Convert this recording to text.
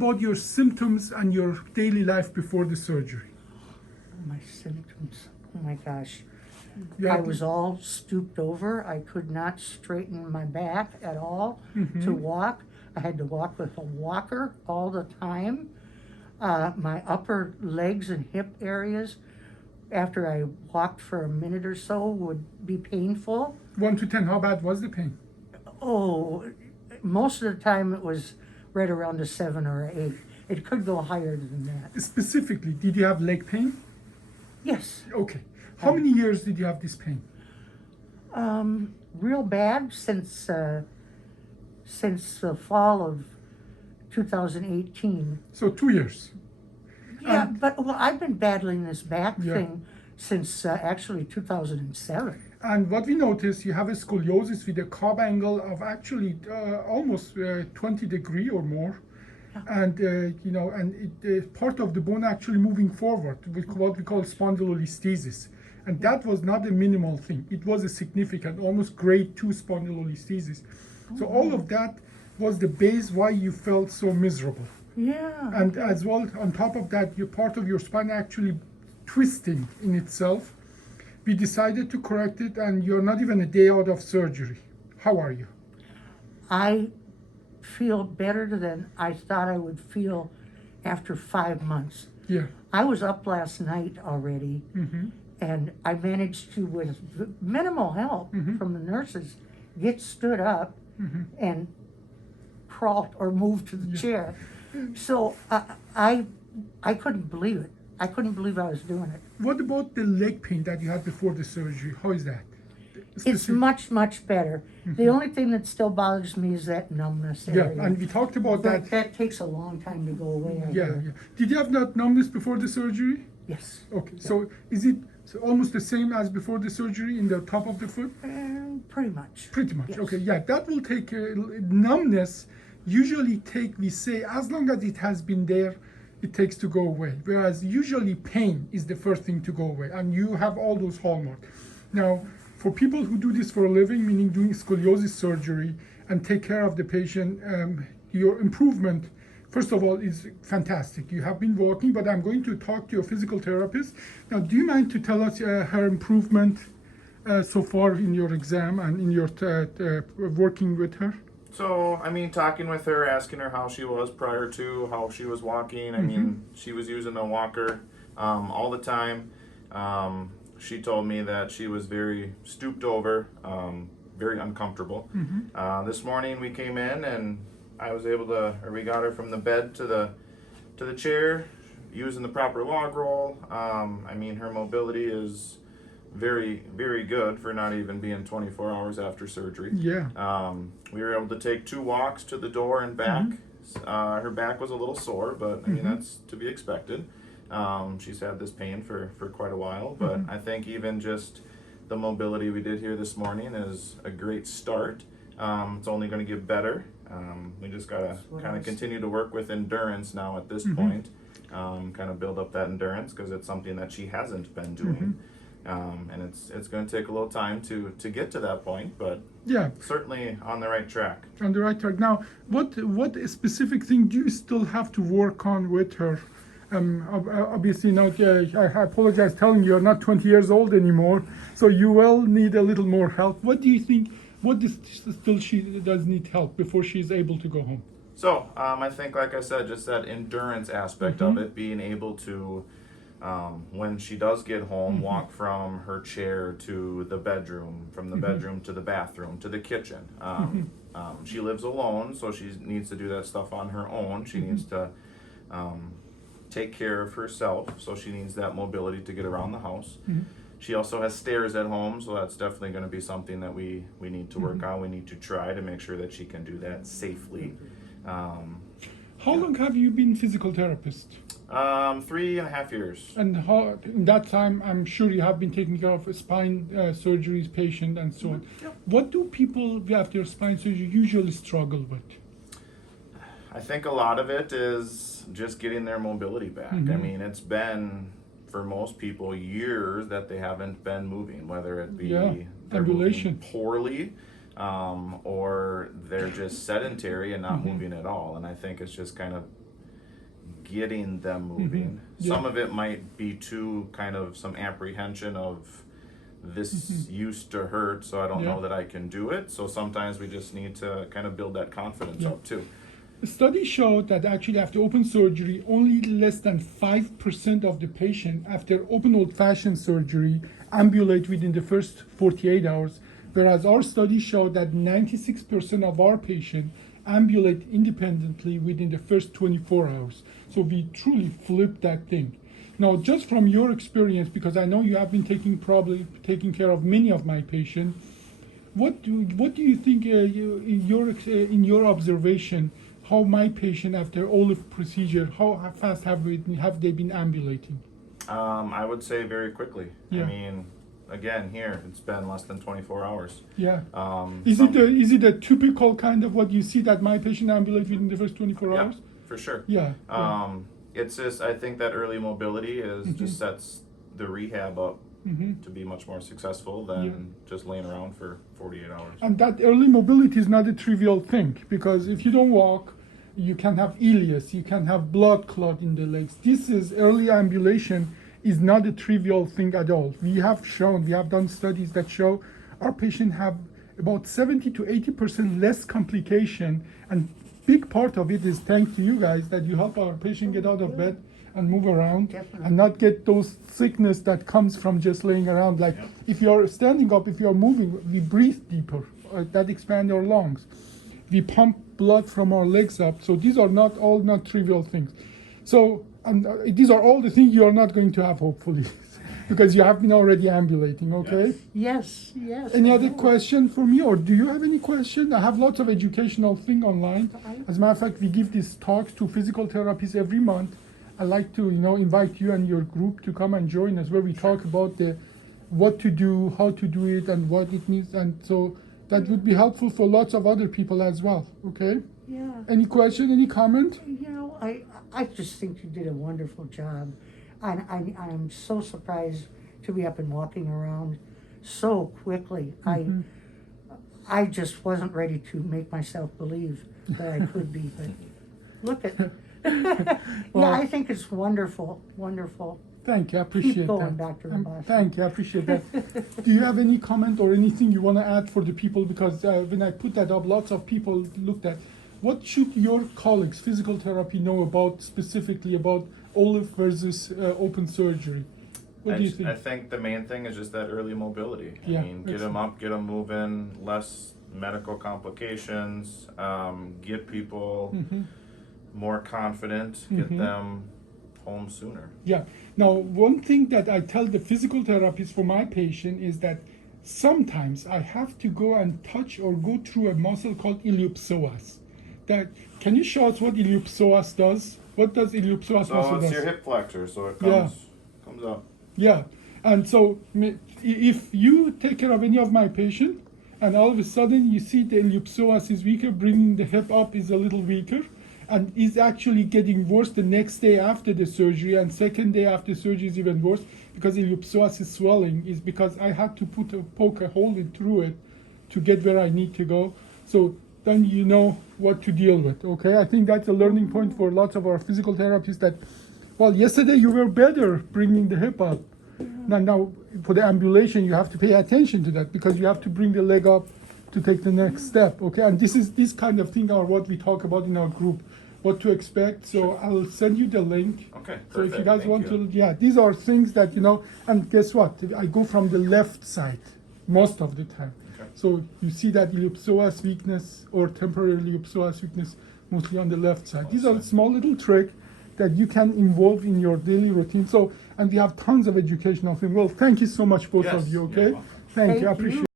about your symptoms and your daily life before the surgery? My symptoms, oh my gosh. You I had- was all stooped over. I could not straighten my back at all to walk. I had to walk with a walker all the time. My upper legs and hip areas, after I walked for a minute or so, would be painful. 1 to 10, how bad was the pain? Oh, most of the time it was right around a 7 or an 8. It could go higher than that. Specifically, did you have leg pain? Yes, Okay. How many years did you have this pain? real bad since the fall of 2018. So 2 years. Yeah, but well, I've been battling this back Yeah. thing since actually 2007. And what we noticed, you have a scoliosis with a curve angle of actually almost 20 degree or more. And part of the bone actually moving forward with what we call spondylolisthesis. And that was not a minimal thing. It was a significant, almost grade 2 spondylolisthesis. So all of that was the base why you felt so miserable. Yeah. And as well, on top of that, your part of your spine actually twisting in itself. We decided to correct it, and you're not even a day out of surgery. How are you? I feel better than I thought I would feel after 5 months. Yeah. I was up last night already, and I managed to, with minimal help from the nurses, get stood up and crawl or move to the chair. So I couldn't believe it. I couldn't believe I was doing it. What about the leg pain that you had before the surgery? How is that? It's much, much better. The only thing that still bothers me is that numbness Yeah, area. and we talked about But that. that takes a long time to go away. I Yeah, hear. yeah. Did you have that numbness before the surgery? Yes. Okay, so is it almost the same as before the surgery in the top of the foot? Pretty much. Pretty much. Yes. Okay, yeah, that will take numbness. Usually we say, as long as it has been there, it takes to go away. Whereas usually pain is the first thing to go away, and you have all those hallmarks. Now, for people who do this for a living, meaning doing scoliosis surgery and take care of the patient, your improvement, first of all, is fantastic. You have been walking, but I'm going to talk to your physical therapist. Now, do you mind to tell us her improvement so far in your exam and in your working with her? So, I mean, talking with her, asking her how she was prior to, how she was walking. I mean, she was using a walker all the time. She told me that she was very stooped over, very uncomfortable. This morning we came in and we got her from the bed to the chair, using the proper log roll. I mean, her mobility is very, very good for not even being 24 hours after surgery. Yeah. We were able to take 2 walks to the door and back. Her back was a little sore, but I mean, that's to be expected. She's had this pain for quite a while, but I think even just the mobility we did here this morning is a great start. It's only going to get better. We just got to kind of continue to work with endurance now at this point, kind of build up that endurance, because it's something that she hasn't been doing. And it's going to take a little time to get to that point, but Yeah. certainly on the right track. On the right track. Now, what specific thing do you still have to work on with her? Obviously, now I apologize telling you, you're not 20 years old anymore, so you will need a little more help. What do you think? What is still she does need help before she is able to go home? So I think, like I said, just that endurance aspect of it, being able to, when she does get home, walk from her chair to the bedroom, from the bedroom to the bathroom, to the kitchen. She lives alone, so she needs to do that stuff on her own. She needs to take care of herself, so she needs that mobility to get around the house. She also has stairs at home, so that's definitely going to be something that we need to work on. We need to try to make sure that she can do that safely. How long have you been physical therapist? 3.5 years. And how, in that time, I'm sure you have been taking care of spine surgeries, patient, and so on. What do people after spine surgery usually struggle with? I think a lot of it is just getting their mobility back. I mean, it's been, for most people, years that they haven't been moving, whether it be they're ambulation, moving poorly, or they're just sedentary and not moving at all. And I think it's just kind of getting them moving. Yeah. Some of it might be too kind of some apprehension of this used to hurt, so I don't know Yeah. that I can do it. So sometimes we just need to kind of build that confidence Yeah. up too. The study showed that actually after open surgery, only less than 5% of the patient after open old-fashioned surgery ambulate within the first 48 hours, whereas our study showed that 96% of our patients ambulate independently within the first 24 hours. So we truly flipped that thing. Now, just from your experience, because I know you have been taking care of many of my patients, what do you think in your observation, how my patient after Olive procedure, how fast have they been ambulating? I would say very quickly. Yeah. I mean, again, here it's been less than 24 hours. Yeah. Um, Is some- it a typical kind of what you see that my patient ambulate within the first 24 Yeah, hours? for sure. Yeah. It's just, I think that early mobility just sets the rehab up to be much more successful than just laying around for 48 hours. And that early mobility is not a trivial thing, because if you don't walk, you can have ileus, you can have blood clot in the legs. This is early ambulation is not a trivial thing at all. We have done studies that show our patients have about 70 to 80% less complication, and big part of it is thanks to you guys that you help our patient get out of bed and move around Definitely. and not get those sickness that comes from just laying around. Like if you're standing up, if you're moving, we breathe deeper. That expand our lungs. We pump blood from our legs up. So these are not trivial things. So these are all the things you are not going to have, hopefully, because you have been already ambulating, okay? Yes, yes. Any I other know. question for me, or do you have any question? I have lots of educational thing online. As a matter of fact, we give these talks to physical therapists every month. I like to, invite you and your group to come and join us, where we talk about what to do, how to do it, and what it needs, and so that would be helpful for lots of other people as well. Okay. Yeah. Any question? Any comment? I just think you did a wonderful job. And I'm so surprised to be up and walking around so quickly. I just wasn't ready to make myself believe that I could be, but look at Well- I think it's wonderful, wonderful. Thank you. I appreciate going, that. Dr. Abbasi. Thank you. I appreciate that. Do you have any comment or anything you want to add for the people? Because when I put that up, lots of people looked at. What should your colleagues, physical therapy, know about specifically about Olive versus open surgery? What do you think? I think the main thing is just that early mobility. Yeah, I mean, get them up, get them moving, less medical complications, get people more confident, get them home sooner. Yeah. Now, one thing that I tell the physical therapist for my patient is that sometimes I have to go and touch or go through a muscle called iliopsoas. Can you show us what iliopsoas does? What does iliopsoas So muscle it's does? your hip flexor, so it Yeah. comes up. Yeah, and so if you take care of any of my patient, and all of a sudden you see the iliopsoas is weaker, bringing the hip up is a little weaker, and is actually getting worse the next day after the surgery, and second day after surgery is even worse because iliopsoas is swelling, is because I had to poke a hole through it to get where I need to go. So then you know what to deal with, okay? I think that's a learning point for lots of our physical therapists that, well, yesterday you were better bringing the hip up. Now for the ambulation, you have to pay attention to that because you have to bring the leg up to take the next step, okay? And this kind of thing are what we talk about in our group, what to expect. So I'll send you the link. Okay, So if you perfect. guys Thank want you. to, these are things that, and guess what? I go from the left side most of the time. Okay. So you see that iliopsoas weakness or temporary iliopsoas weakness mostly on the left side. These are Okay. small little trick that you can involve in your daily routine. So, and we have tons of educational things. Well, thank you so much, both Yes, of you, you're okay? welcome. Thank you, I Thank you. appreciate it.